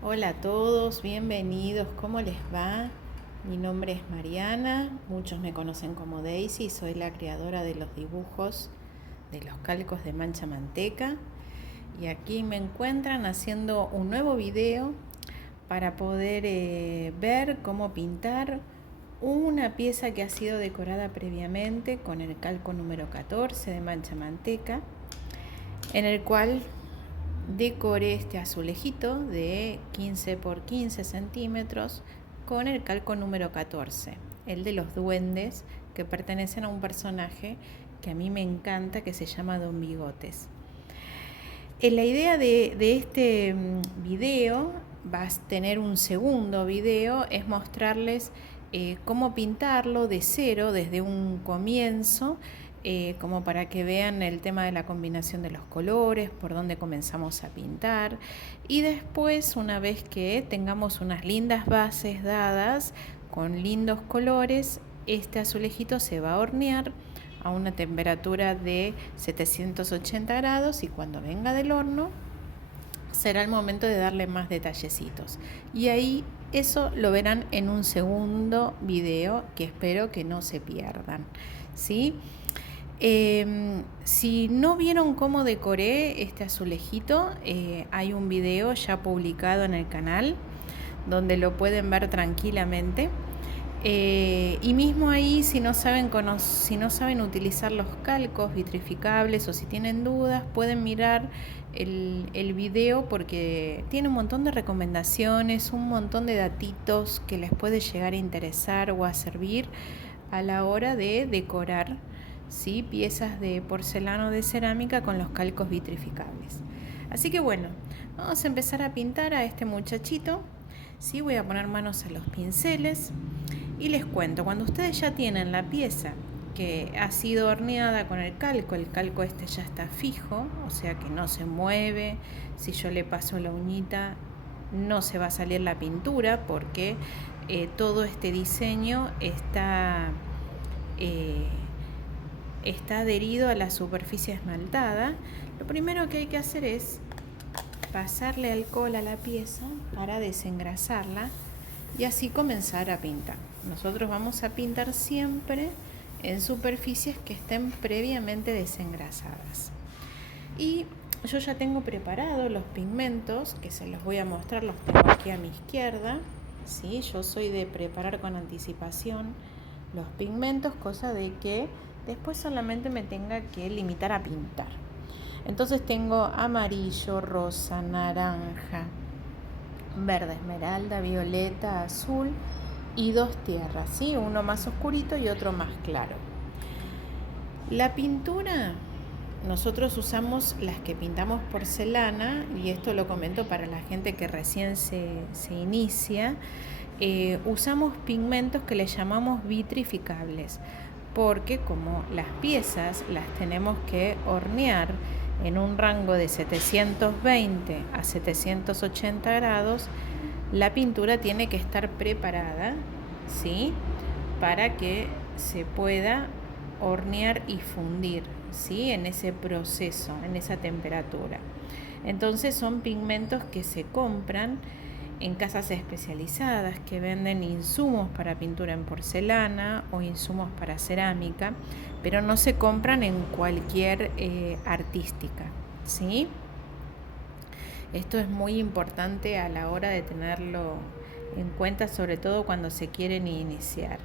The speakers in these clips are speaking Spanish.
Hola a todos, bienvenidos, ¿cómo les va? Mi nombre es Mariana, muchos me conocen como Daisy, soy la creadora de los dibujos de los calcos de mancha manteca y aquí me encuentran haciendo un nuevo video para poder ver cómo pintar una pieza que ha sido decorada previamente con el calco número 14 de mancha manteca, en el cual decoré este azulejito de 15 por 15 centímetros con el calco número 14, el de los duendes que pertenecen a un personaje que a mí me encanta, que se llama Don Bigotes. La idea de este video, va a tener un segundo video, es mostrarles cómo pintarlo de cero, desde un comienzo, como para que vean el tema de la combinación de los colores, por dónde comenzamos a pintar, y después, una vez que tengamos unas lindas bases dadas con lindos colores, este azulejito se va a hornear a una temperatura de 780 grados y cuando venga del horno será el momento de darle más detallecitos. Y ahí eso lo verán en un segundo video que espero que no se pierdan, ¿sí? Si no vieron cómo decoré este azulejito, hay un video ya publicado en el canal donde lo pueden ver tranquilamente. Y mismo ahí, si no saben utilizar los calcos vitrificables o si tienen dudas, pueden mirar el video porque tiene un montón de recomendaciones, un montón de datitos que les puede llegar a interesar o a servir a la hora de decorar, ¿sí?, piezas de porcelana o de cerámica con los calcos vitrificables. Así que bueno, vamos a empezar a pintar a este muchachito. ¿Sí? Voy a poner manos a los pinceles. Y les cuento, cuando ustedes ya tienen la pieza que ha sido horneada con el calco este ya está fijo, o sea que no se mueve. Si yo le paso la uñita no se va a salir la pintura porque todo este diseño está adherido a la superficie esmaltada. Lo primero que hay que hacer es pasarle alcohol a la pieza para desengrasarla y así comenzar a pintar. Nosotros vamos a pintar siempre en superficies que estén previamente desengrasadas. Y yo ya tengo preparados los pigmentos, que se los voy a mostrar, los tengo aquí a mi izquierda. ¿Sí? Yo soy de preparar con anticipación los pigmentos, cosa de que después solamente me tenga que limitar a pintar. Entonces tengo amarillo, rosa, naranja, verde esmeralda, violeta, azul y dos tierras, ¿sí? Uno más oscurito y otro más claro. La pintura, nosotros usamos las que pintamos porcelana, y esto lo comento para la gente que recién se inicia. Usamos pigmentos que le llamamos vitrificables, porque como las piezas las tenemos que hornear en un rango de 720 a 780 grados, la pintura tiene que estar preparada, ¿sí?, para que se pueda hornear y fundir, ¿sí?, en ese proceso, en esa temperatura. Entonces son pigmentos que se compran en casas especializadas que venden insumos para pintura en porcelana o insumos para cerámica, pero no se compran en cualquier artística, ¿sí? Esto es muy importante a la hora de tenerlo en cuenta, sobre todo cuando se quieren iniciar.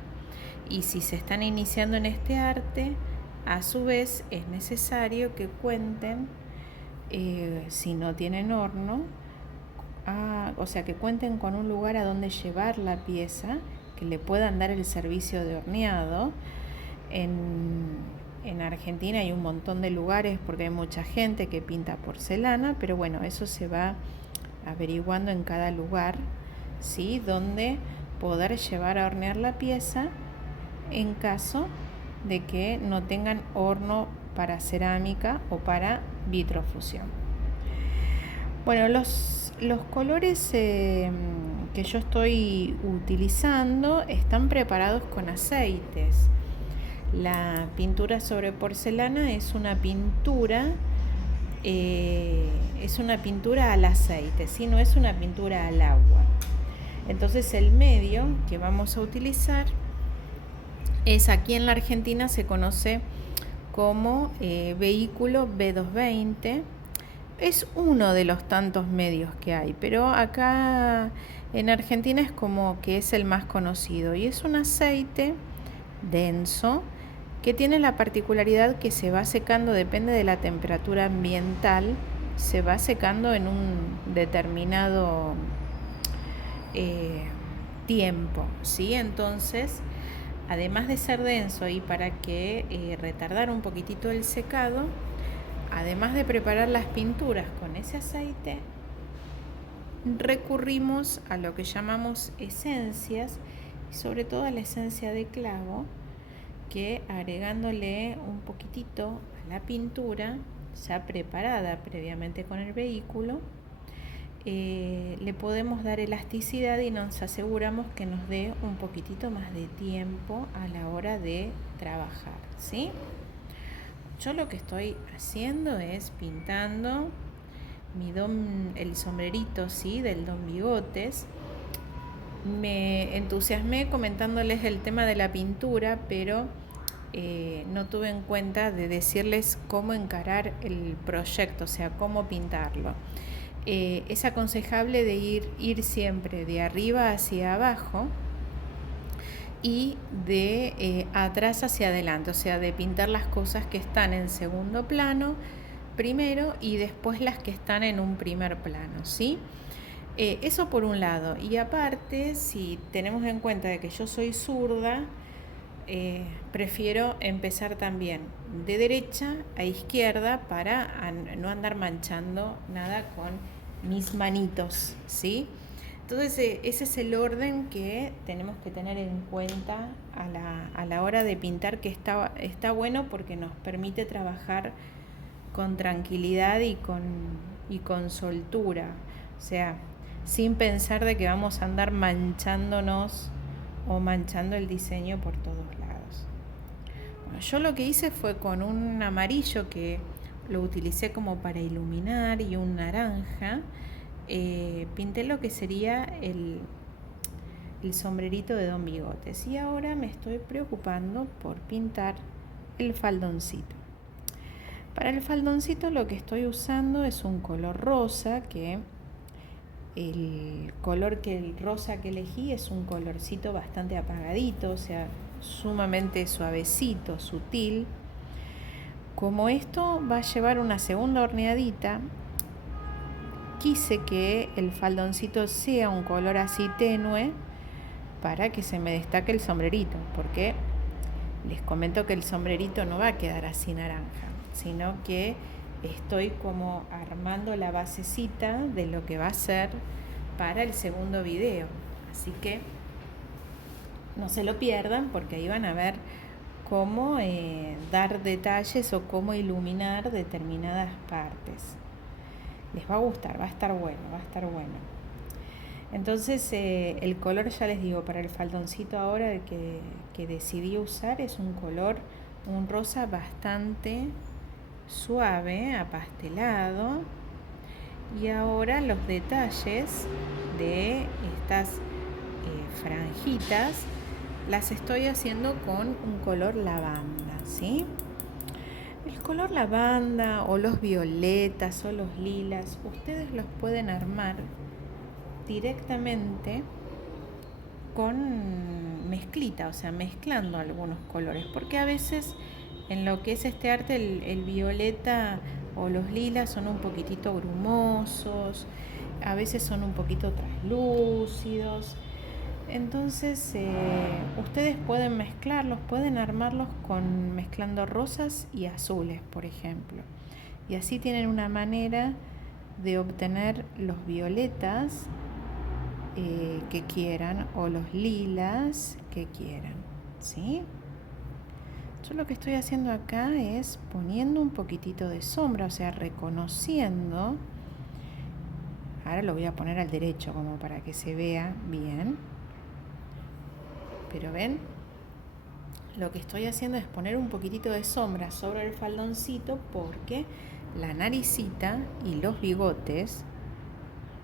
Y si se están iniciando en este arte, a su vez es necesario que cuenten, si no tienen horno, o sea, que cuenten con un lugar a donde llevar la pieza, que le puedan dar el servicio de horneado. En Argentina hay un montón de lugares porque hay mucha gente que pinta porcelana, pero bueno, eso se va averiguando en cada lugar, ¿sí?, donde poder llevar a hornear la pieza en caso de que no tengan horno para cerámica o para vitrofusión. Bueno, los colores que yo estoy utilizando están preparados con aceites. La pintura sobre porcelana es una pintura es una pintura al aceite, ¿sí? No es una pintura al agua. Entonces el medio que vamos a utilizar es, aquí en la Argentina se conoce como vehículo B220. Es uno de los tantos medios que hay, pero acá en Argentina es como que es el más conocido y es un aceite denso que tiene la particularidad que se va secando, depende de la temperatura ambiental, se va secando en un determinado tiempo, ¿sí? Entonces, además de ser denso y para que retardar un poquitito el secado, además de preparar las pinturas con ese aceite, recurrimos a lo que llamamos esencias, y sobre todo a la esencia de clavo, que agregándole un poquitito a la pintura ya preparada previamente con el vehículo, le podemos dar elasticidad y nos aseguramos que nos dé un poquitito más de tiempo a la hora de trabajar, ¿sí? Yo lo que estoy haciendo es pintando el sombrerito, ¿sí? Del Don Bigotes. Me entusiasmé comentándoles el tema de la pintura, pero no tuve en cuenta de decirles cómo encarar el proyecto, o sea, cómo pintarlo. Es aconsejable de ir siempre de arriba hacia abajo y de atrás hacia adelante, o sea, de pintar las cosas que están en segundo plano primero y después las que están en un primer plano, ¿sí? Eso por un lado. Y aparte, si tenemos en cuenta de que yo soy zurda, prefiero empezar también de derecha a izquierda para no andar manchando nada con mis manitos, ¿sí? Entonces ese es el orden que tenemos que tener en cuenta a la hora de pintar, que está bueno porque nos permite trabajar con tranquilidad y con soltura, o sea, sin pensar de que vamos a andar manchándonos o manchando el diseño por todos lados. Bueno, yo lo que hice fue con un amarillo que lo utilicé como para iluminar y un naranja, pinté lo que sería el sombrerito de Don Bigotes y ahora me estoy preocupando por pintar el faldoncito. Para el faldoncito lo que estoy usando es un color rosa, que el rosa que elegí es un colorcito bastante apagadito, o sea, sumamente suavecito, sutil. Como esto va a llevar una segunda horneadita, quise que el faldoncito sea un color así tenue para que se me destaque el sombrerito, porque les comento que el sombrerito no va a quedar así naranja, sino que estoy como armando la basecita de lo que va a ser para el segundo video. Así que no se lo pierdan, porque ahí van a ver cómo dar detalles o cómo iluminar determinadas partes. Les va a gustar, va a estar bueno. Entonces el color, ya les digo, para el faldoncito ahora que decidí usar es un rosa bastante suave, apastelado. Y ahora los detalles de estas franjitas las estoy haciendo con un color lavanda, ¿sí? El color lavanda o los violetas o los lilas, ustedes los pueden armar directamente con mezclita, o sea, mezclando algunos colores, porque a veces en lo que es este arte el violeta o los lilas son un poquitito brumosos, a veces son un poquito translúcidos. Entonces ustedes pueden mezclarlos, pueden armarlos mezclando rosas y azules, por ejemplo, y así tienen una manera de obtener los violetas que quieran o los lilas que quieran, ¿sí? Yo lo que estoy haciendo acá es poniendo un poquitito de sombra, o sea, reconociendo. Ahora lo voy a poner al derecho como para que se vea bien. Pero ven, lo que estoy haciendo es poner un poquitito de sombra sobre el faldoncito, porque la naricita y los bigotes,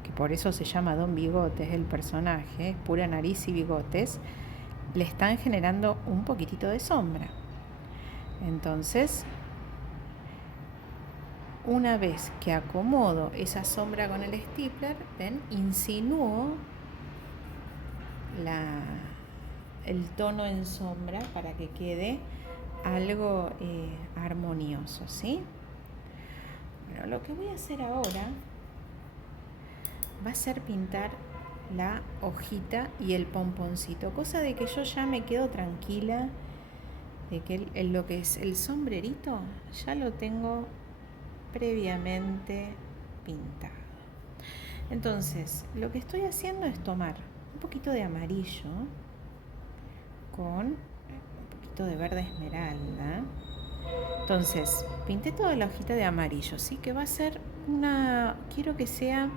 que por eso se llama Don Bigotes el personaje, pura nariz y bigotes, le están generando un poquitito de sombra. Entonces, una vez que acomodo esa sombra con el stapler, ven, insinúo el tono en sombra para que quede algo armonioso, ¿sí? Bueno, lo que voy a hacer ahora va a ser pintar la hojita y el pomponcito, cosa de que yo ya me quedo tranquila de que lo que es el sombrerito ya lo tengo previamente pintado. Entonces, lo que estoy haciendo es tomar un poquito de amarillo con un poquito de verde esmeralda. Entonces, pinté toda la hojita de amarillo, ¿sí? Que va a ser quiero que sea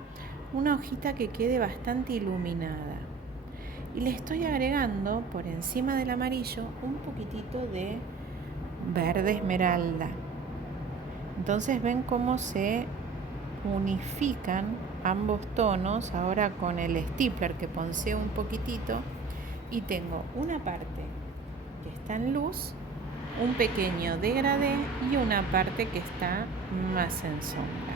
una hojita que quede bastante iluminada. Y le estoy agregando por encima del amarillo un poquitito de verde esmeralda. Entonces ven cómo se unifican ambos tonos ahora con el stapler que ponceo un poquitito y tengo una parte que está en luz, un pequeño degradé y una parte que está más en sombra.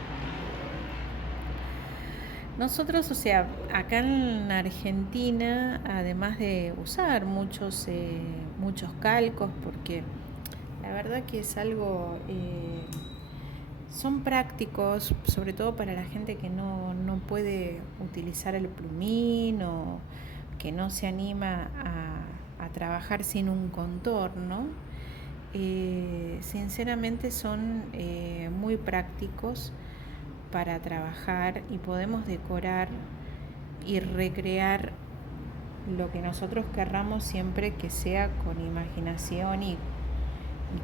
Nosotros, o sea, acá en Argentina, además de usar muchos calcos, porque la verdad que es algo, son prácticos, sobre todo para la gente que no puede utilizar el plumín o que no se anima a trabajar sin un contorno. Sinceramente son muy prácticos para trabajar y podemos decorar y recrear lo que nosotros querramos siempre que sea con imaginación y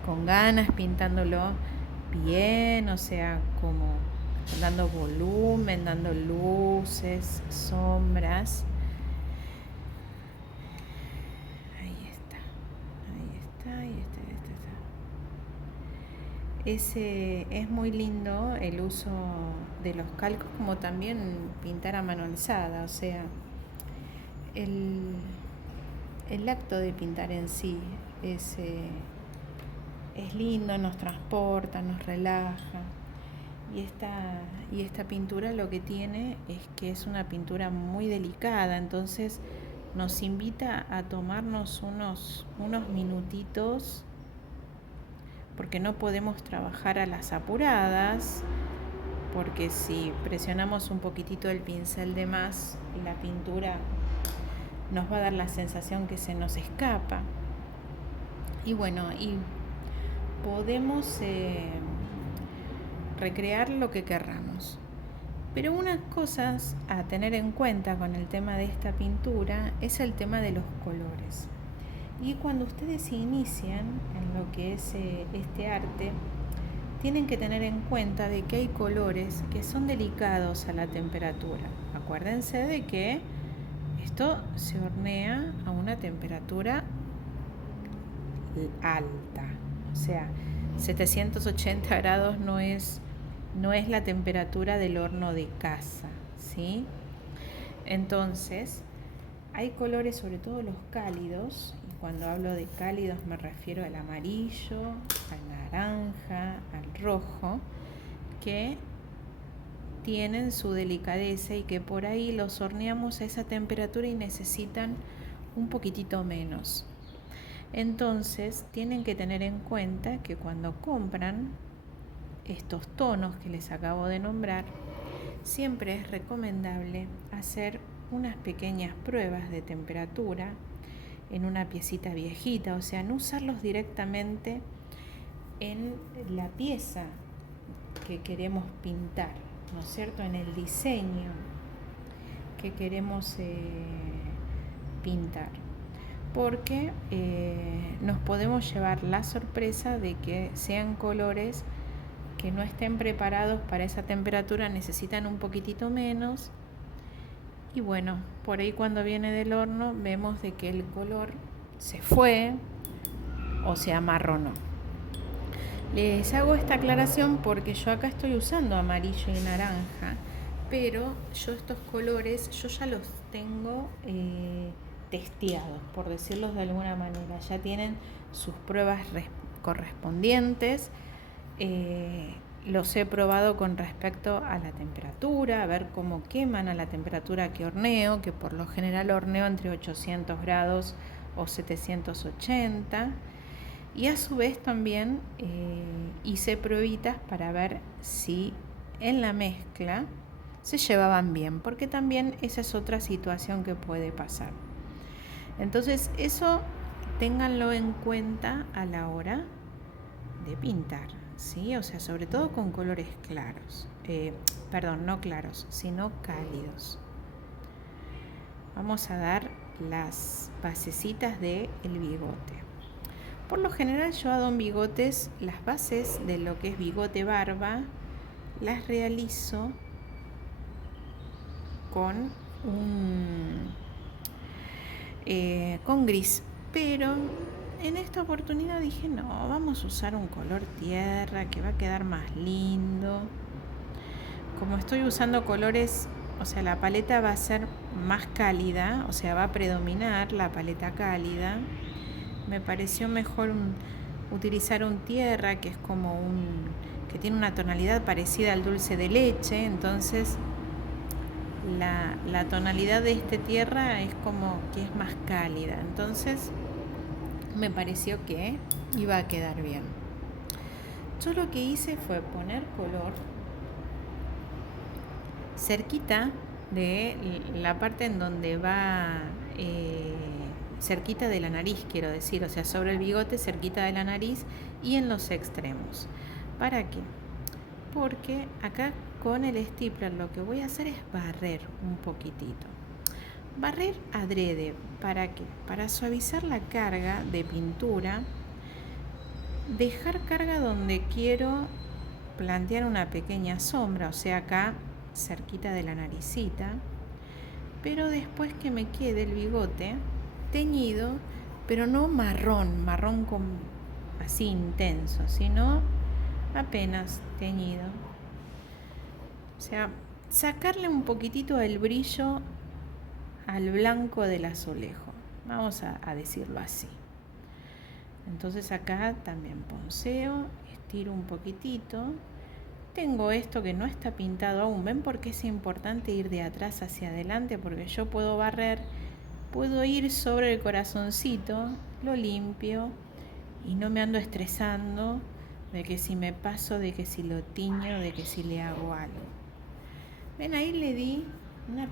con ganas, pintándolo bien, o sea, como dando volumen, dando luces, sombras. Ahí está. Es muy lindo el uso de los calcos, como también pintar a mano alzada, o sea, el acto de pintar en sí es lindo, nos transporta, nos relaja. Y esta pintura lo que tiene es que es una pintura muy delicada, entonces nos invita a tomarnos unos minutitos, porque no podemos trabajar a las apuradas, porque si presionamos un poquitito el pincel de más, la pintura nos va a dar la sensación que se nos escapa. Y bueno, y podemos recrear lo que querramos. Pero unas cosas a tener en cuenta con el tema de esta pintura es el tema de los colores. Y cuando ustedes inician en lo que es este arte, tienen que tener en cuenta de que hay colores que son delicados a la temperatura. Acuérdense de que esto se hornea a una temperatura alta, o sea, 780 grados no es la temperatura del horno de casa, ¿sí? Entonces, hay colores, sobre todo los cálidos, y cuando hablo de cálidos me refiero al amarillo, al naranja, al rojo, que tienen su delicadeza y que por ahí los horneamos a esa temperatura y necesitan un poquitito menos. Entonces tienen que tener en cuenta que cuando compran estos tonos que les acabo de nombrar, siempre es recomendable hacer unas pequeñas pruebas de temperatura en una piecita viejita, o sea, no usarlos directamente en la pieza que queremos pintar, ¿no es cierto?, en el diseño que queremos pintar, porque nos podemos llevar la sorpresa de que sean colores que no estén preparados para esa temperatura, necesitan un poquitito menos, y bueno, por ahí cuando viene del horno vemos de que el color se fue o se amarronó. Les hago esta aclaración porque yo acá estoy usando amarillo y naranja, pero yo estos colores, yo ya los tengo testeados, por decirlos de alguna manera. Ya tienen sus pruebas correspondientes. Los he probado con respecto a la temperatura, a ver cómo queman a la temperatura que horneo, que por lo general horneo entre 800 grados o 780. Y a su vez también hice pruebitas para ver si en la mezcla se llevaban bien, porque también esa es otra situación que puede pasar. Entonces eso ténganlo en cuenta a la hora de pintar, ¿sí? O sea, sobre todo con colores claros, perdón, no claros, sino cálidos. Vamos a dar las basecitas del bigote. Por lo general yo hago en bigotes las bases de lo que es bigote barba, las realizo con con gris, pero en esta oportunidad dije no, vamos a usar un color tierra que va a quedar más lindo. Como estoy usando colores, o sea, la paleta va a ser más cálida, o sea, va a predominar la paleta cálida. Me pareció mejor utilizar un tierra, que es como que tiene una tonalidad parecida al dulce de leche. Entonces la tonalidad de este tierra es como que es más cálida. Entonces me pareció que iba a quedar bien. Yo lo que hice fue poner color cerquita de la parte en donde va cerquita de la nariz, quiero decir, o sea, sobre el bigote, cerquita de la nariz y en los extremos. ¿Para qué? Porque acá con el stipler lo que voy a hacer es barrer un poquitito. Barrer adrede, ¿para qué? Para suavizar la carga de pintura, dejar carga donde quiero plantear una pequeña sombra, o sea, acá cerquita de la naricita, pero después que me quede el bigote teñido, pero no marrón así intenso, sino apenas teñido. O sea, sacarle un poquitito el brillo al blanco del azulejo, vamos a decirlo así. Entonces acá también ponceo, estiro un poquitito. Tengo esto que no está pintado aún. ¿Ven por qué es importante ir de atrás hacia adelante? Porque yo puedo barrer, puedo ir sobre el corazoncito, lo limpio y no me ando estresando de que si me paso, de que si lo tiño, de que si le hago algo. Ven, ahí le di un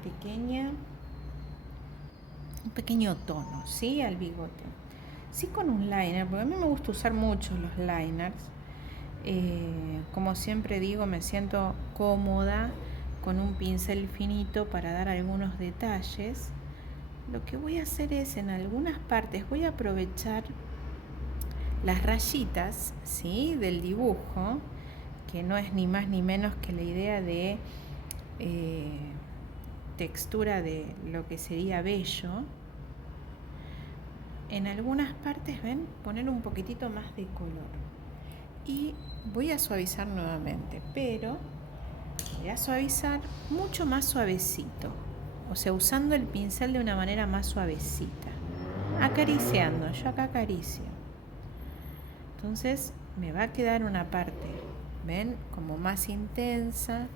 pequeño tono, ¿sí? Al bigote. Sí, con un liner, porque a mí me gusta usar mucho los liners. Como siempre digo, me siento cómoda con un pincel finito para dar algunos detalles. Lo que voy a hacer es, en algunas partes, voy a aprovechar las rayitas, ¿sí?, del dibujo, que no es ni más ni menos que la idea de textura de lo que sería vello. En algunas partes, ven, poner un poquitito más de color. Y voy a suavizar nuevamente, pero voy a suavizar mucho más suavecito, o sea, usando el pincel de una manera más suavecita, acariciando. Yo acá acaricio. Entonces me va a quedar una parte, ven, como más intensa,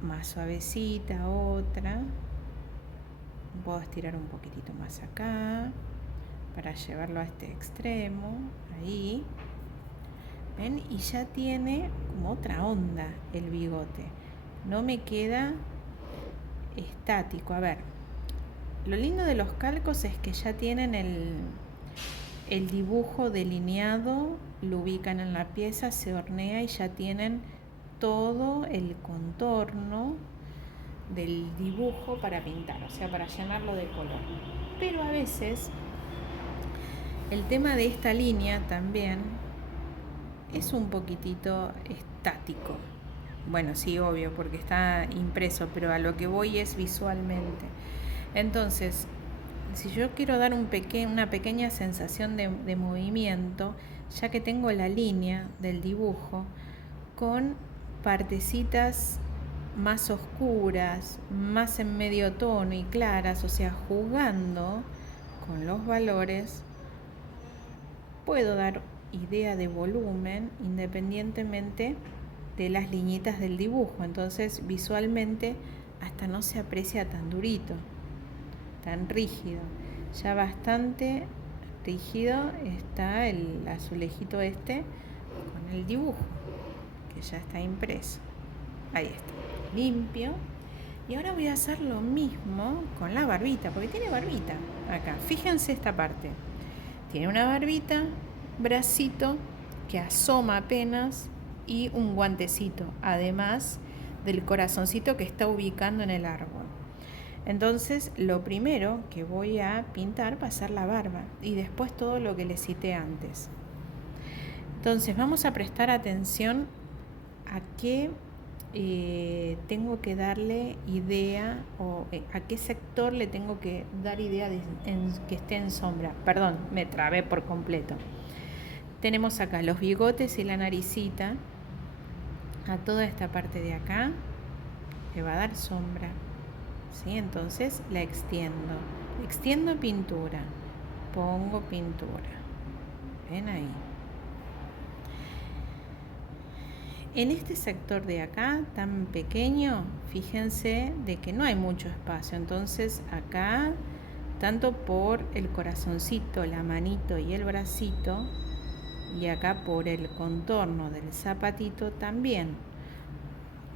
más suavecita, otra. Puedo estirar un poquitito más acá para llevarlo a este extremo, ahí. ¿Ven? Y ya tiene como otra onda el bigote. No me queda estático. A ver, lo lindo de los calcos es que ya tienen el dibujo delineado, lo ubican en la pieza, se hornea y ya tienen todo el contorno del dibujo para pintar, o sea, para llenarlo de color. Pero a veces el tema de esta línea también es un poquitito estático. Bueno, sí, obvio, porque está impreso, pero a lo que voy es visualmente. Entonces, si yo quiero dar una pequeña sensación de movimiento, ya que tengo la línea del dibujo con partecitas más oscuras, más en medio tono y claras, o sea, jugando con los valores, puedo dar idea de volumen independientemente de las liñitas del dibujo. Entonces visualmente hasta no se aprecia tan durito, tan rígido. Ya bastante rígido está el azulejito este con el dibujo, que ya está impreso. Ahí está, limpio. Y ahora voy a hacer lo mismo con la barbita, porque tiene barbita acá. Fíjense esta parte. Tiene una barbita, bracito que asoma apenas y un guantecito, además del corazoncito que está ubicando en el árbol. Entonces, lo primero que voy a pintar va a ser la barba y después todo lo que les cité antes. Entonces, vamos a prestar atención a qué tengo que darle idea o a qué sector le tengo que dar idea de que esté en sombra. Perdón, me trabé por completo. Tenemos acá los bigotes y la naricita. A toda esta parte de acá le va a dar sombra. ¿Sí? Entonces la extiendo. Extiendo pintura. Pongo pintura. ¿Ven ahí? En este sector de acá, tan pequeño, fíjense de que no hay mucho espacio. Entonces acá, tanto por el corazoncito, la manito y el bracito, y acá por el contorno del zapatito también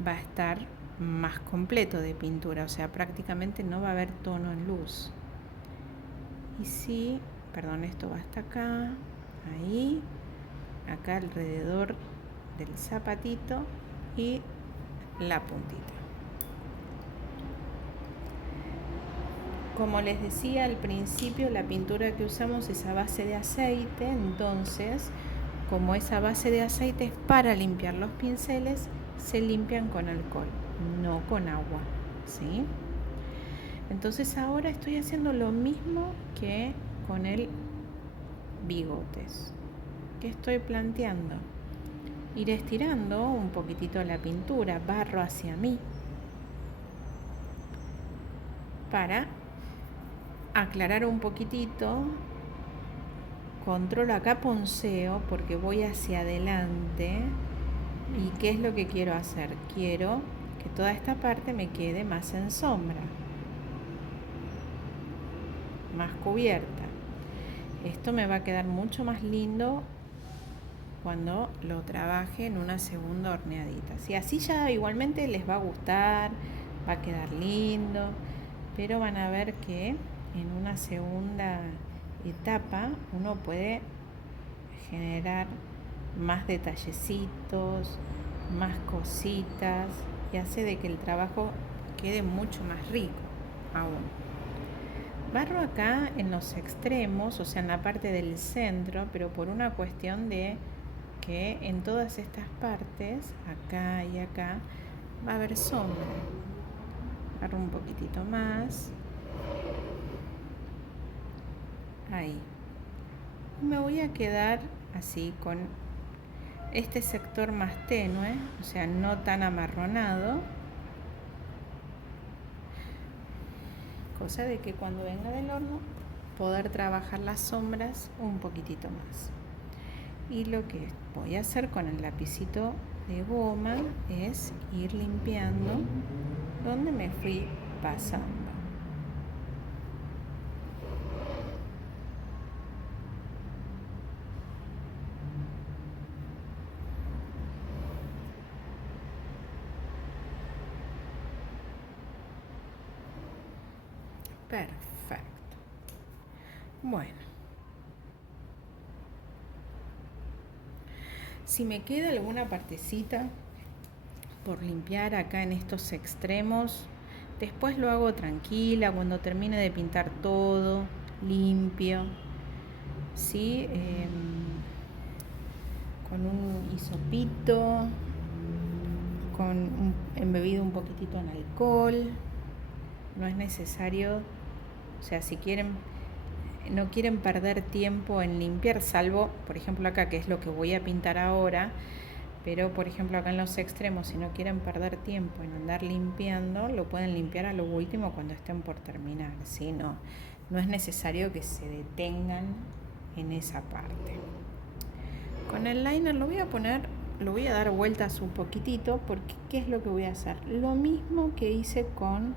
va a estar más completo de pintura. O sea, prácticamente no va a haber tono en luz. Y sí, perdón, esto va hasta acá, ahí, acá alrededor del zapatito y la puntita. Como les decía al principio, la pintura que usamos es a base de aceite. Entonces, como esa base de aceite es para limpiar los pinceles, se limpian con alcohol, no con agua, ¿sí? Entonces ahora estoy haciendo lo mismo que con el bigotes. ¿Qué estoy planteando? Ir estirando un poquitito la pintura, barro hacia mí, para aclarar un poquitito. Controlo acá, ponceo porque voy hacia adelante. ¿Y qué es lo que quiero hacer? Quiero que toda esta parte me quede más en sombra, más cubierta. Esto me va a quedar mucho más lindo cuando lo trabaje en una segunda horneadita. Si así ya igualmente les va a gustar, va a quedar lindo, pero van a ver que en una segunda etapa uno puede generar más detallecitos, más cositas, y hace de que el trabajo quede mucho más rico aún. Barro acá en los extremos, o sea en la parte del centro, pero por una cuestión de que en todas estas partes, acá y acá, va a haber sombra. Agarro un poquitito más. Ahí. Me voy a quedar así con este sector más tenue, o sea, no tan amarronado. Cosa de que cuando venga del horno poder trabajar las sombras un poquitito más. Y lo que voy a hacer con el lapicito de goma es ir limpiando donde me fui pasando. Perfecto. Bueno. Si me queda alguna partecita por limpiar acá en estos extremos, después lo hago tranquila, cuando termine de pintar todo, limpio, ¿sí? Con un hisopito, embebido un poquitito en alcohol. No es necesario O sea, si no quieren perder tiempo en limpiar, salvo, por ejemplo, acá, que es lo que voy a pintar ahora, pero por ejemplo acá en los extremos, si no quieren perder tiempo en andar limpiando, lo pueden limpiar a lo último cuando estén por terminar, ¿sí? No es necesario que se detengan en esa parte. Con el liner lo voy a dar vueltas un poquitito, porque ¿qué es lo que voy a hacer? Lo mismo que hice con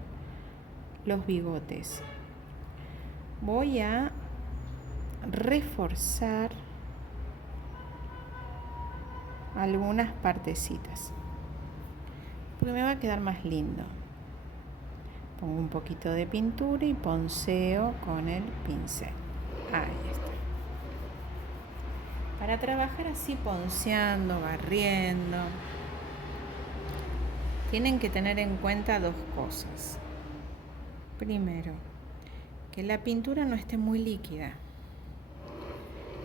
los bigotes. Voy a reforzar algunas partecitas, porque me va a quedar más lindo. Pongo un poquito de pintura y ponceo con el pincel. Ahí está. Para trabajar así, ponceando, barriendo, tienen que tener en cuenta dos cosas. Primero, que la pintura no esté muy líquida.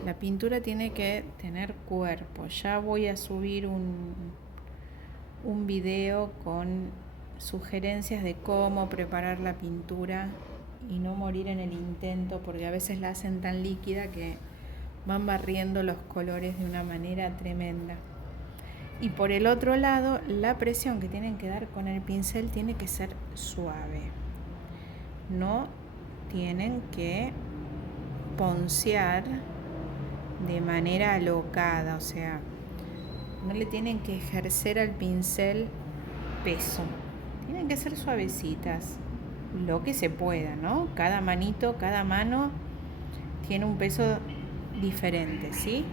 La pintura tiene que tener cuerpo. Ya voy a subir un video con sugerencias de cómo preparar la pintura y no morir en el intento, porque a veces la hacen tan líquida que van barriendo los colores de una manera tremenda. Y por el otro lado, la presión que tienen que dar con el pincel tiene que ser suave. No tienen que poncear de manera alocada, o sea, no le tienen que ejercer al pincel peso. Tienen que ser suavecitas, lo que se pueda, ¿no? Cada mano tiene un peso diferente, ¿sí?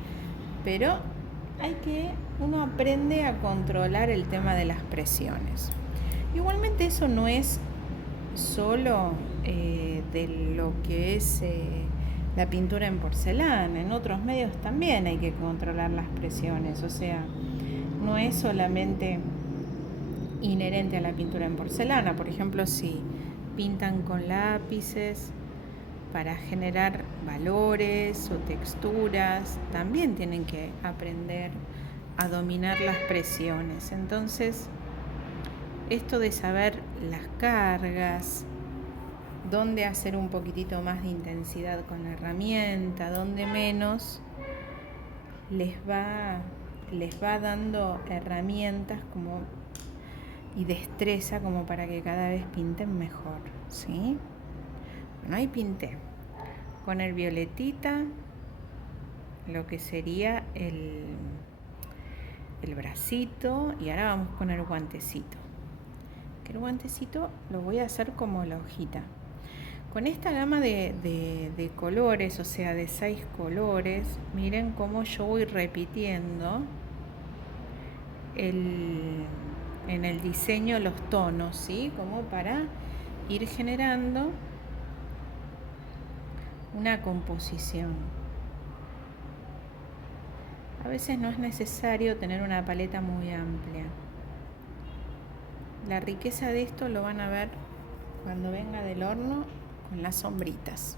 Pero uno aprende a controlar el tema de las presiones. Igualmente eso no es solo de lo que es la pintura en porcelana. En otros medios también hay que controlar las presiones, o sea, no es solamente inherente a la pintura en porcelana. Por ejemplo, si pintan con lápices para generar valores o texturas, también tienen que aprender a dominar las presiones. Entonces, esto de saber las cargas, dónde hacer un poquitito más de intensidad con la herramienta, dónde menos, les va dando herramientas y destreza como para que cada vez pinten mejor, ¿sí? Bueno, ahí pinté con el violetita lo que sería el bracito, y ahora vamos con el guantecito. Que el guantecito lo voy a hacer como la hojita. Con esta gama de colores, o sea, de 6 colores, miren cómo yo voy repitiendo en el diseño los tonos, ¿sí? Como para ir generando una composición. A veces no es necesario tener una paleta muy amplia. La riqueza de esto lo van a ver cuando venga del horno con las sombritas.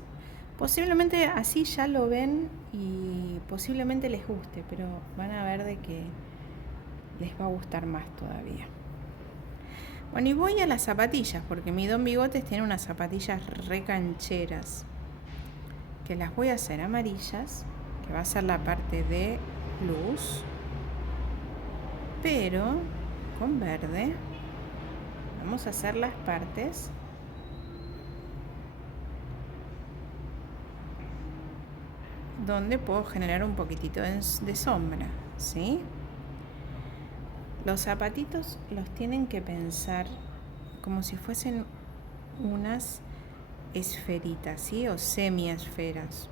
Posiblemente así ya lo ven y posiblemente les guste, pero van a ver de que les va a gustar más todavía. Bueno, y voy a las zapatillas, porque mi Don Bigotes tiene unas zapatillas re cancheras, que las voy a hacer amarillas, que va a ser la parte de luz, pero con verde. Vamos a hacer las partes donde puedo generar un poquitito de sombra, ¿sí? Los zapatitos los tienen que pensar como si fuesen unas esferitas, ¿sí? O semiesferas.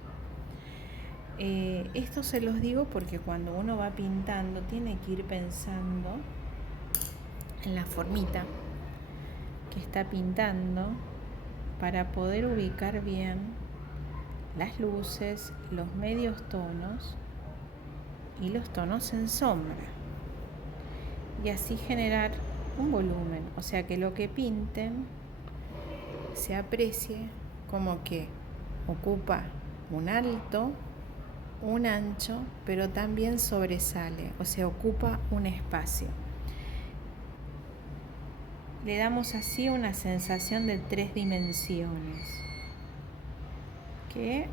Esto se los digo porque cuando uno va pintando tiene que ir pensando en la formita que está pintando para poder ubicar bien las luces, los medios tonos y los tonos en sombra, y así generar un volumen, o sea, que lo que pinten se aprecie como que ocupa un alto, un ancho, pero también sobresale, o sea, ocupa un espacio. Le damos así una sensación de 3 dimensiones. que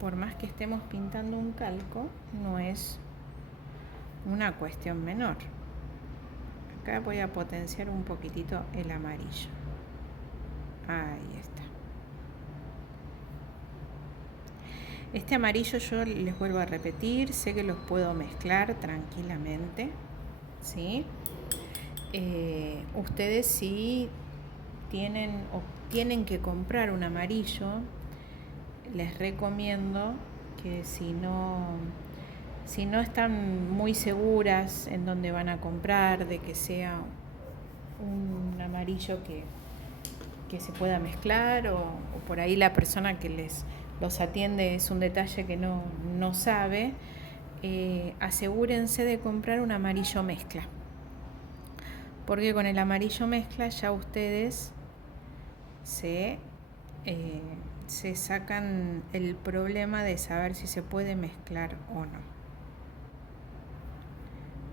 por más que estemos pintando un calco, no es una cuestión menor. Acá voy a potenciar un poquitito el amarillo. Ahí está. Este amarillo yo les vuelvo a repetir, sé que los puedo mezclar tranquilamente, ¿sí? Ustedes si tienen que comprar un amarillo, les recomiendo que si no están muy seguras en dónde van a comprar, de que sea un amarillo que se pueda mezclar, o por ahí la persona que los atiende es un detalle que no sabe, asegúrense de comprar un amarillo mezcla, porque con el amarillo mezcla ya ustedes se sacan el problema de saber si se puede mezclar o no.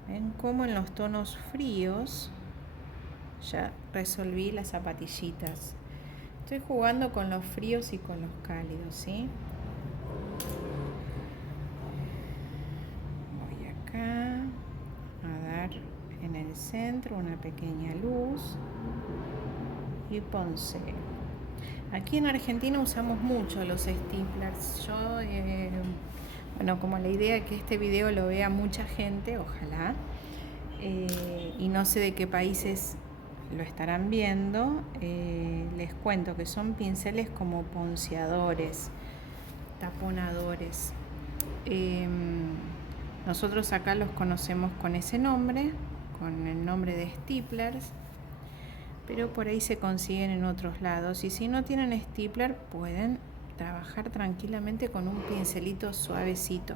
¿Ven cómo en los tonos fríos ya resolví las zapatillitas? Estoy jugando con los fríos y con los cálidos, ¿sí? Voy acá a dar en el centro una pequeña luz y ponceo. Aquí en Argentina usamos mucho los staplers. Yo, bueno, como la idea es que este video lo vea mucha gente, ojalá, y no sé de qué países lo estarán viendo, les cuento que son pinceles como ponceadores, taponadores. Nosotros acá los conocemos con ese nombre, con el nombre de staplers, pero por ahí se consiguen en otros lados, y si no tienen stapler pueden trabajar tranquilamente con un pincelito suavecito.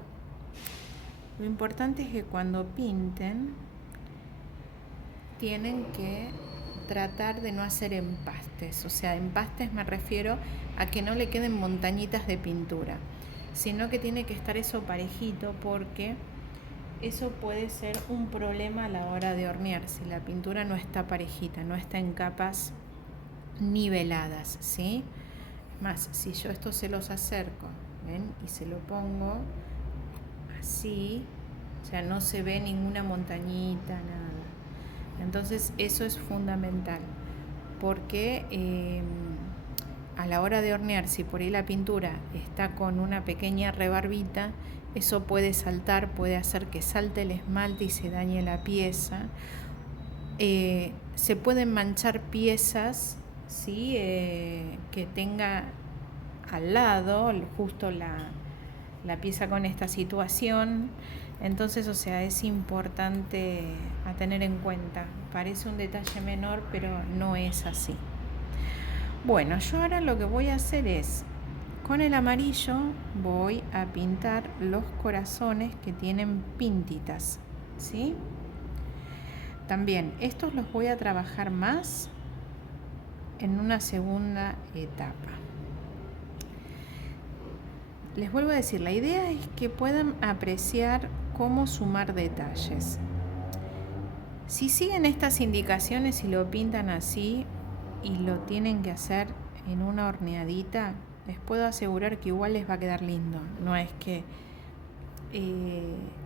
Lo importante es que cuando pinten tienen que tratar de no hacer empastes, o sea, empastes me refiero a que no le queden montañitas de pintura, sino que tiene que estar eso parejito, porque eso puede ser un problema a la hora de hornear, si la pintura no está parejita, no está en capas niveladas, ¿sí? Más, si yo esto se los acerco, ¿ven? Y se lo pongo así, o sea, no se ve ninguna montañita, nada. Entonces eso es fundamental, porque a la hora de hornear, si por ahí la pintura está con una pequeña rebarbita, eso puede saltar, puede hacer que salte el esmalte y se dañe la pieza. Se pueden manchar piezas, ¿sí? Que tenga al lado justo la pieza con esta situación. Entonces, o sea, es importante a tener en cuenta. Parece un detalle menor, pero no es así. Bueno, yo ahora lo que voy a hacer es, con el amarillo voy a pintar los corazones que tienen pintitas, ¿sí? También estos los voy a trabajar más en una segunda etapa. Les vuelvo a decir, la idea es que puedan apreciar cómo sumar detalles. Si siguen estas indicaciones y lo pintan así y lo tienen que hacer en una horneadita, les puedo asegurar que igual les va a quedar lindo. No es que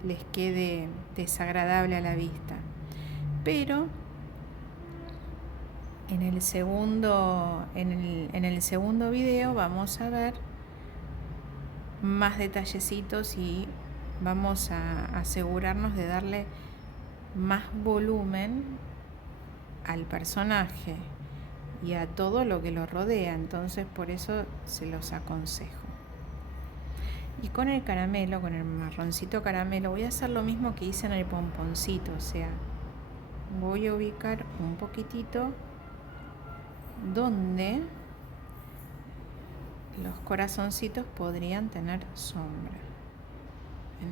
les quede desagradable a la vista. Pero en el segundo video vamos a ver más detallecitos y vamos a asegurarnos de darle más volumen al personaje y a todo lo que lo rodea. Entonces por eso se los aconsejo. Y con el caramelo, con el marroncito caramelo, voy a hacer lo mismo que hice en el pomponcito, o sea, voy a ubicar un poquitito donde los corazoncitos podrían tener sombra.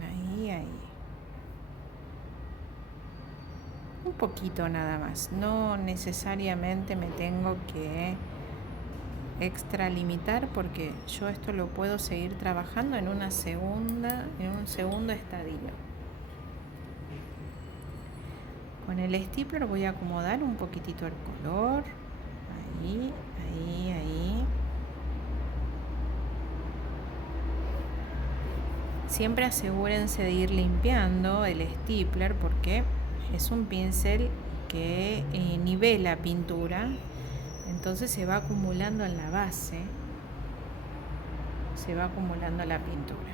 Ahí. Un poquito nada más, no necesariamente me tengo que extralimitar, porque yo esto lo puedo seguir trabajando en un segundo estadio. Con el stapler voy a acomodar un poquitito el color, ahí. Siempre asegúrense de ir limpiando el stipler porque es un pincel que nivela pintura, entonces se va acumulando en la base, se va acumulando la pintura.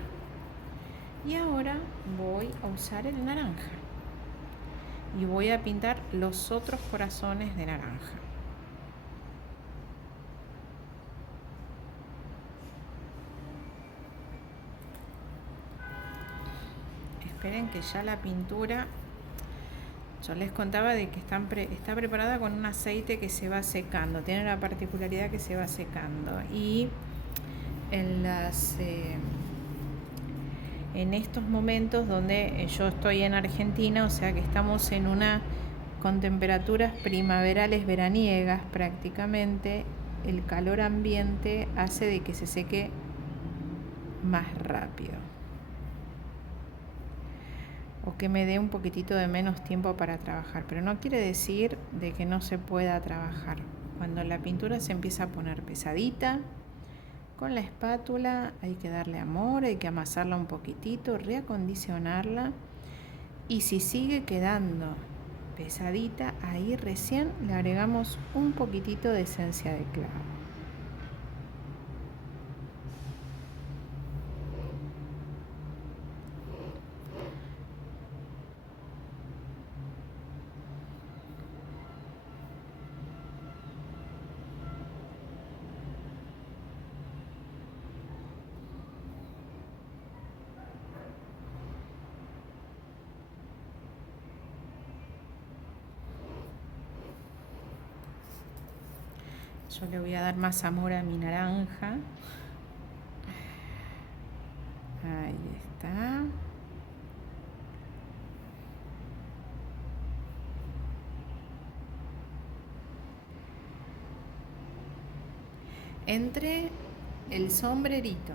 Y ahora voy a usar el naranja y voy a pintar los otros corazones de naranja. Esperen que ya la pintura, yo les contaba de que está preparada con un aceite que se va secando, tiene la particularidad que se va secando. Y en estos momentos donde yo estoy en Argentina, o sea que estamos con temperaturas primaverales veraniegas prácticamente, el calor ambiente hace de que se seque más rápido o que me dé un poquitito de menos tiempo para trabajar, pero no quiere decir de que no se pueda trabajar. Cuando la pintura se empieza a poner pesadita, con la espátula hay que darle amor, hay que amasarla un poquitito, reacondicionarla, y si sigue quedando pesadita, ahí recién le agregamos un poquitito de esencia de clavo. Yo le voy a dar más amor a mi naranja. Ahí está. Entre el sombrerito,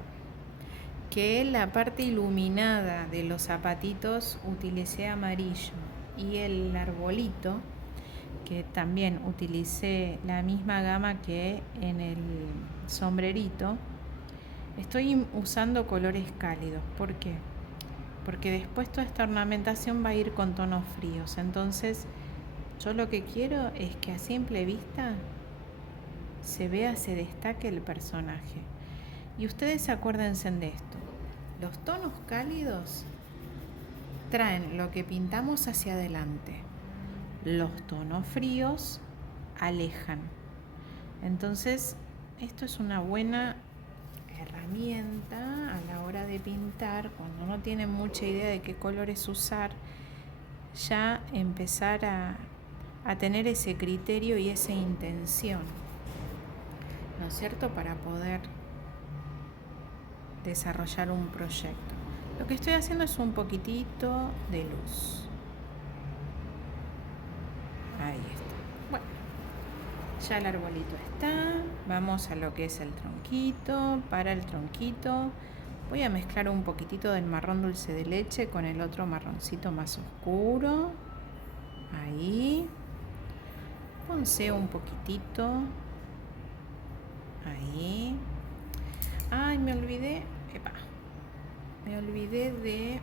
que la parte iluminada de los zapatitos utilicé amarillo, y el arbolito, que también utilicé la misma gama que en el sombrerito, estoy usando colores cálidos. ¿Por qué? Porque después toda esta ornamentación va a ir con tonos fríos. Entonces yo lo que quiero es que a simple vista se vea, se destaque el personaje. Y ustedes acuérdense de esto: los tonos cálidos traen lo que pintamos hacia adelante, los tonos fríos alejan. Entonces esto es una buena herramienta a la hora de pintar, cuando no tienen mucha idea de qué colores usar, ya empezar a tener ese criterio y esa intención, ¿no es cierto?, para poder desarrollar un proyecto. Lo que estoy haciendo es un poquitito de luz. Ahí está. Bueno, ya el arbolito está. Vamos a lo que es el tronquito. Para el tronquito voy a mezclar un poquitito del marrón dulce de leche con el otro marroncito más oscuro. Ahí. Ponceo un poquitito. Ahí. Ay, me olvidé. Epa. Me olvidé de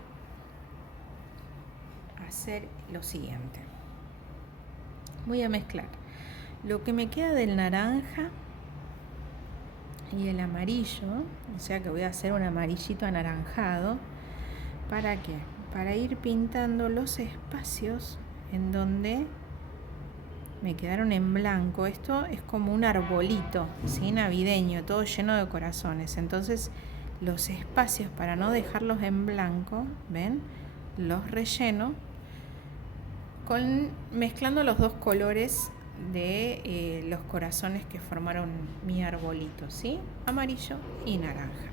hacer lo siguiente. Voy a mezclar lo que me queda del naranja y el amarillo, o sea que voy a hacer un amarillito anaranjado. ¿Para qué? Para ir pintando los espacios en donde me quedaron en blanco. Esto es como un arbolito, ¿sí?, navideño, todo lleno de corazones. Entonces los espacios, para no dejarlos en blanco, ¿ven?, los relleno mezclando los dos colores de los corazones que formaron mi arbolito, ¿sí?, amarillo y naranja.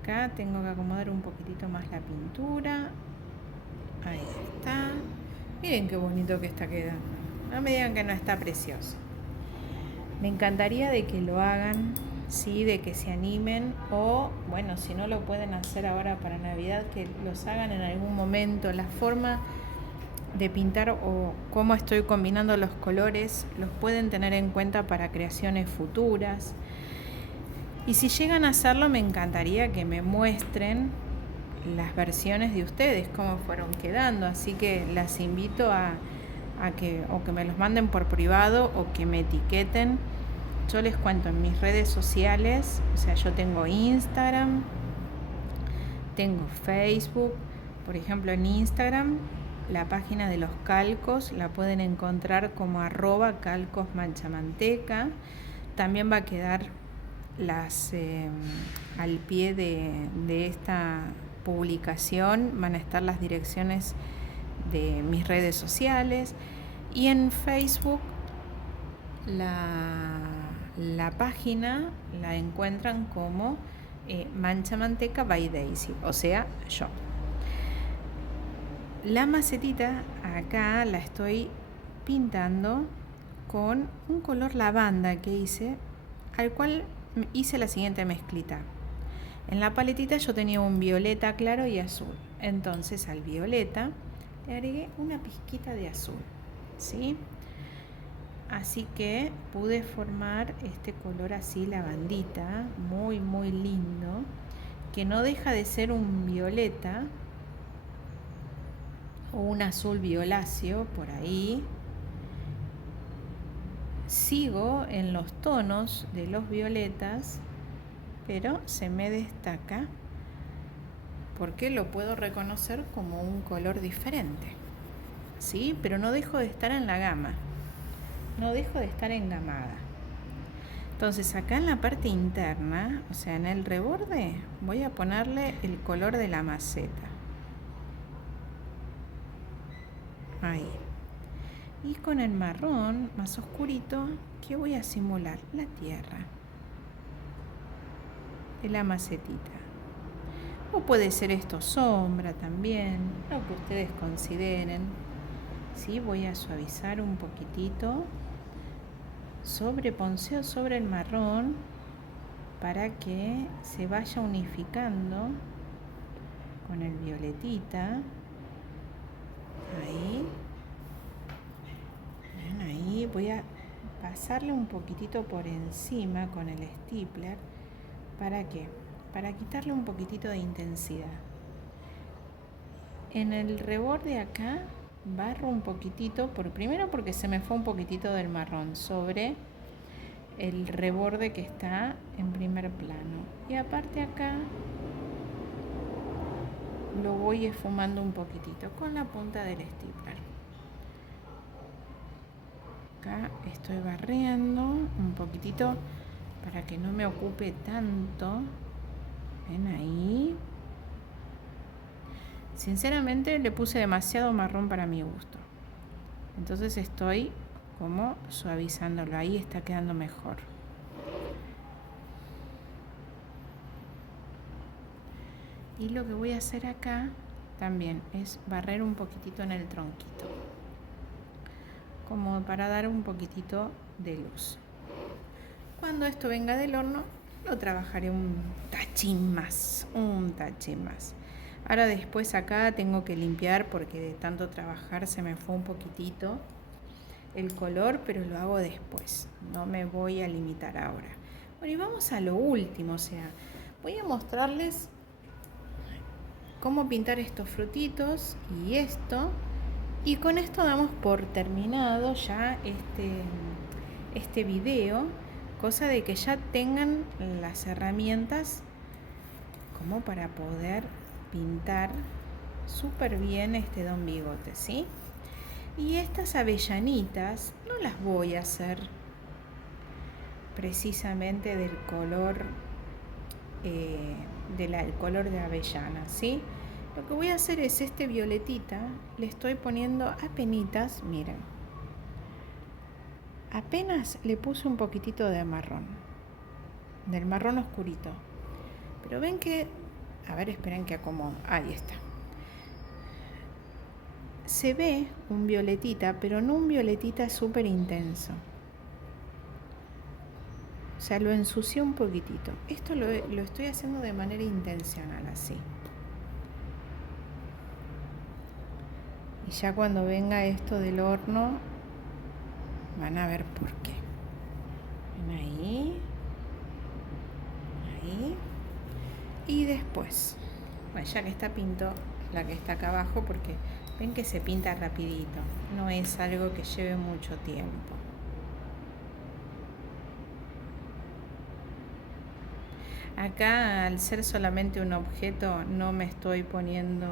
Acá tengo que acomodar un poquitito más la pintura. Ahí está. Miren qué bonito que está quedando. No me digan que no está precioso. Me encantaría de que lo hagan, sí, de que se animen, o bueno, si no lo pueden hacer ahora para Navidad, que los hagan en algún momento. La forma de pintar o cómo estoy combinando los colores los pueden tener en cuenta para creaciones futuras. Y si llegan a hacerlo, me encantaría que me muestren las versiones de ustedes, cómo fueron quedando. Así que las invito a que o que me los manden por privado o que me etiqueten. Yo les cuento en mis redes sociales, o sea, yo tengo Instagram, tengo Facebook. Por ejemplo, en Instagram la página de los calcos la pueden encontrar como @calcosmanchamanteca. También va a quedar al pie de esta publicación, van a estar las direcciones de mis redes sociales. Y en Facebook la página la encuentran como Manchamanteca by Daisy, o sea, yo. La macetita acá la estoy pintando con un color lavanda que hice, al cual hice la siguiente mezclita. En la paletita yo tenía un violeta claro y azul, entonces al violeta le agregué una pizquita de azul, ¿sí? Así que pude formar este color así lavandita, muy muy lindo, que no deja de ser un violeta o un azul violáceo por ahí. Sigo en los tonos de los violetas, pero se me destaca porque lo puedo reconocer como un color diferente, ¿sí? Pero no dejo de estar en la gama, no dejo de estar engamada. Entonces acá en la parte interna, o sea, en el reborde, voy a ponerle el color de la maceta. Ahí. Y con el marrón más oscurito, ¿qué voy a simular? La tierra de la macetita. O puede ser esto sombra también, lo que ustedes consideren. ¿Sí? Voy a suavizar un poquitito, sobreponceo sobre el marrón para que se vaya unificando con el violetita. Ahí. Bien, ahí voy a pasarle un poquitito por encima con el stipler. ¿Para qué? Para quitarle un poquitito de intensidad. En el reborde acá barro un poquitito, primero porque se me fue un poquitito del marrón sobre el reborde que está en primer plano. Y aparte acá lo voy esfumando un poquitito con la punta del stipler. Acá estoy barriendo un poquitito para que no me ocupe tanto. ¿Ven ahí? Sinceramente le puse demasiado marrón para mi gusto. Entonces estoy como suavizándolo. Ahí está quedando mejor. Y lo que voy a hacer acá también es barrer un poquitito en el tronquito, como para dar un poquitito de luz. Cuando esto venga del horno, lo trabajaré un tachín más. Ahora después acá tengo que limpiar porque de tanto trabajar se me fue un poquitito el color, pero lo hago después. No me voy a limitar ahora. Bueno, y vamos a lo último, o sea, voy a mostrarles cómo pintar estos frutitos y esto. Y con esto damos por terminado ya este video, cosa de que ya tengan las herramientas como para poder pintar súper bien este Don Bigote, ¿sí? Y estas avellanitas no las voy a hacer precisamente del color el color de avellana, ¿sí? Lo que voy a hacer es este violetita, le estoy poniendo apenitas, miren. Apenas le puse un poquitito de marrón, del marrón oscurito. Pero ven que, a ver, esperen que acomodo. Ahí está. Se ve un violetita, pero no un violetita súper intenso. O sea, lo ensucié un poquitito. Esto lo estoy haciendo de manera intencional, así. Y ya cuando venga esto del horno, van a ver por qué. Ven ahí. Ahí. Y después, Bueno, ya que está pinto la que está acá abajo porque ven que se pinta rapidito, no es algo que lleve mucho tiempo. Acá, al ser solamente un objeto, no me estoy poniendo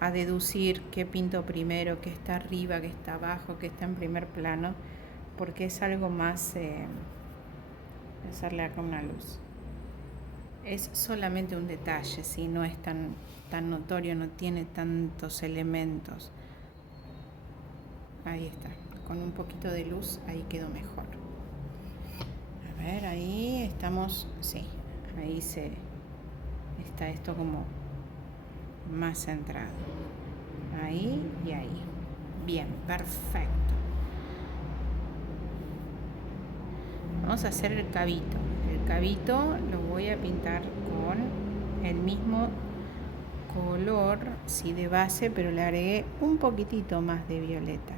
a deducir qué pinto primero, qué está arriba, qué está abajo, qué está en primer plano, porque es algo más hacerle acá una luz. Es solamente un detalle, ¿sí? No es tan notorio, no tiene tantos elementos. Ahí está, con un poquito de luz ahí quedó mejor. A ver, ahí estamos, sí, ahí está esto como más centrado. Ahí y ahí. Bien, perfecto. Vamos a hacer el cabito. El cabito lo voy a pintar con el mismo color, sí, de base, pero le agregué un poquitito más de violeta.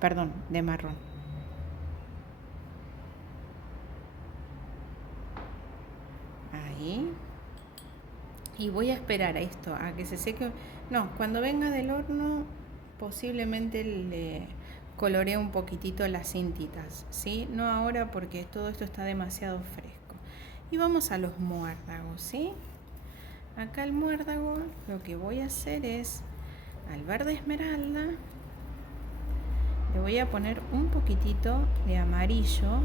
Perdón, de marrón. Ahí. Y voy a esperar a esto, a que se seque. No, cuando venga del horno, posiblemente le coloree un poquitito las cintitas, ¿sí? No ahora porque todo esto está demasiado fresco. Y vamos a los muérdagos, ¿sí? Acá el muérdago, lo que voy a hacer es, al verde esmeralda, le voy a poner un poquitito de amarillo.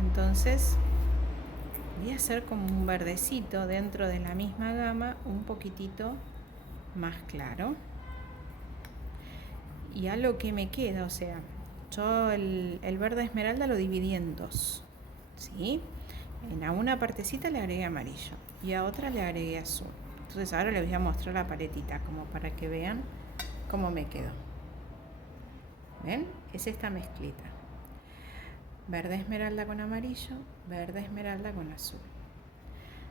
Entonces voy a hacer como un verdecito dentro de la misma gama, un poquitito más claro. Y a lo que me queda, o sea, yo el verde esmeralda lo dividí en dos, ¿sí? A una partecita le agregué amarillo y a otra le agregué azul. Entonces ahora les voy a mostrar la paletita como para que vean cómo me quedó. ¿Ven? Es esta mezclita. Verde esmeralda con amarillo, verde esmeralda con azul.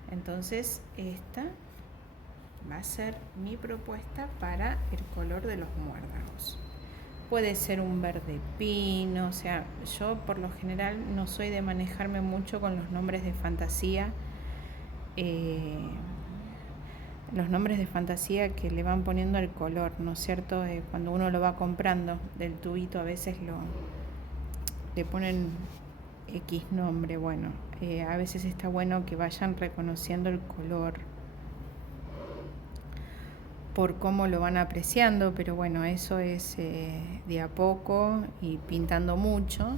Entonces esta va a ser mi propuesta para el color de los muérdagos. Puede ser un verde pino, o sea, yo por lo general no soy de manejarme mucho con los nombres de fantasía. Los nombres de fantasía que le van poniendo el color, ¿no es cierto? Cuando uno lo va comprando del tubito a veces le ponen X nombre. Bueno, a veces está bueno que vayan reconociendo el color por cómo lo van apreciando, pero bueno, eso es de a poco y pintando mucho.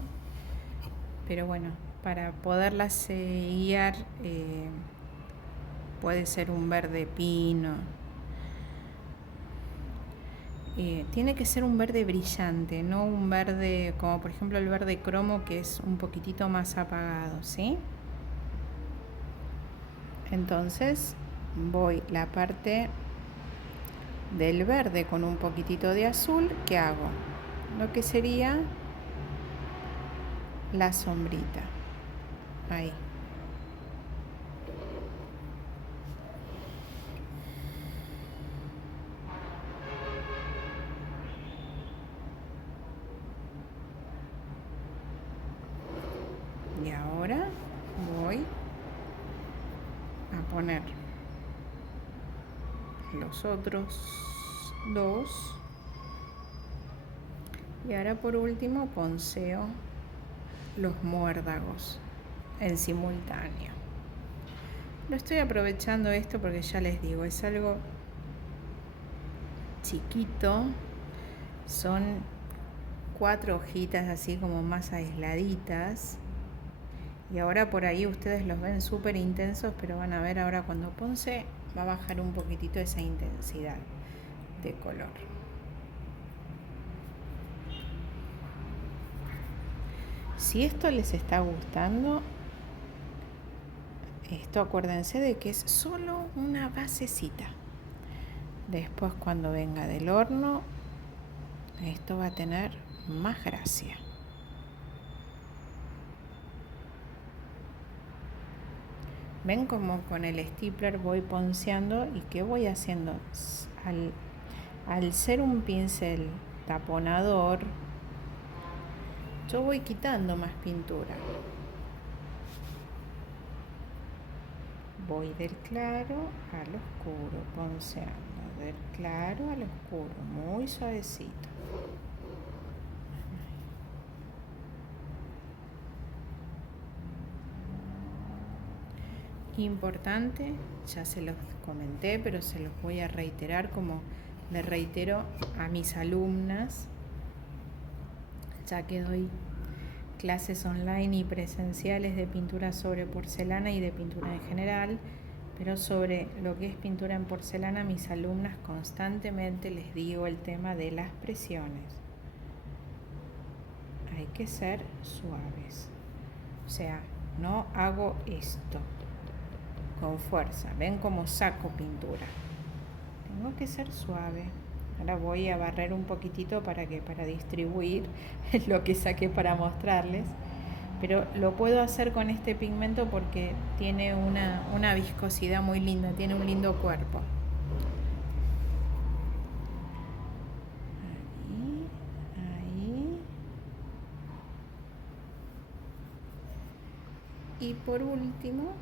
Pero bueno, para poderlas guiar, puede ser un verde pino. Tiene que ser un verde brillante, no un verde como por ejemplo el verde cromo, que es un poquitito más apagado, ¿sí? Entonces voy la parte del verde con un poquitito de azul, ¿qué hago? Lo que sería la sombrita. Ahí. Y ahora voy a poner los otros dos. Y ahora por último ponceo los muérdagos en simultáneo. Lo estoy aprovechando esto porque ya les digo, es algo chiquito. Son 4 hojitas así como más aisladitas. Y ahora por ahí ustedes los ven súper intensos, pero van a ver ahora cuando ponce va a bajar un poquitito esa intensidad de color. Si esto les está gustando, esto acuérdense de que es solo una basecita. Después cuando venga del horno, esto va a tener más gracia. Ven como con el stipler voy ponceando y qué voy haciendo. Al ser un pincel taponador, yo voy quitando más pintura. voy del claro al oscuro, ponceando del claro al oscuro, muy suavecito. Importante, ya se los comenté, pero se los voy a reiterar como le reitero a mis alumnas, ya que doy clases online y presenciales de pintura sobre porcelana y de pintura en general, pero sobre lo que es pintura en porcelana, a mis alumnas constantemente les digo el tema de las presiones. Hay que ser suaves, o sea, no hago esto con fuerza. ¿Ven cómo saco pintura? Tengo que ser suave. Ahora voy a barrer un poquitito para distribuir lo que saqué para mostrarles. Pero lo puedo hacer con este pigmento porque tiene una viscosidad muy linda, tiene un lindo cuerpo. Ahí. Y por último,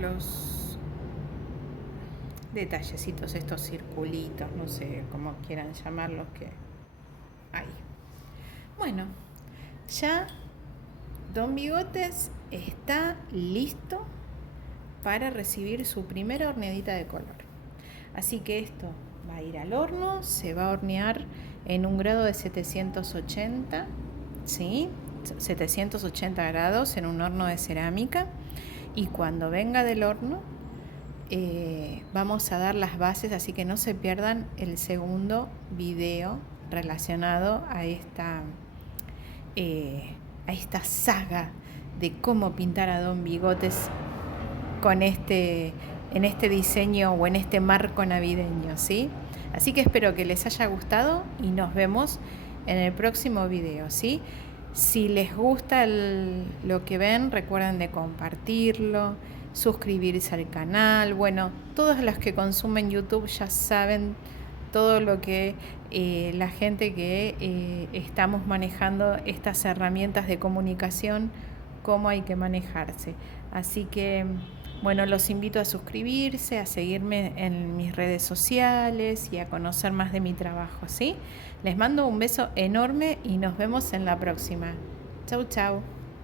los detallecitos, estos circulitos, no sé cómo quieran llamarlos, que hay. Bueno, ya Don Bigotes está listo para recibir su primera horneadita de color. Así que esto va a ir al horno, se va a hornear en un grado de 780, ¿sí? 780 grados en un horno de cerámica. Y cuando venga del horno, vamos a dar las bases, así que no se pierdan el segundo video relacionado a esta saga de cómo pintar a Don Bigotes con en este diseño o en este marco navideño, ¿sí? Así que espero que les haya gustado y nos vemos en el próximo video, ¿sí? Si les gusta lo que ven, recuerden de compartirlo, suscribirse al canal. Bueno, todos los que consumen YouTube ya saben todo lo que la gente que estamos manejando estas herramientas de comunicación, cómo hay que manejarse. Así que, bueno, los invito a suscribirse, a seguirme en mis redes sociales y a conocer más de mi trabajo, ¿sí? Les mando un beso enorme y nos vemos en la próxima. Chau, chau.